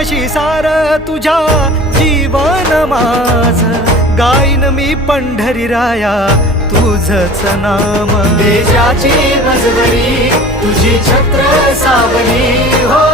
तुझ्याशी सार तुझ्या जीवन माझ गाईन मी पंढरी राया तुझच नाम. देशाची मजबरी तुझी छत्र सावली हो.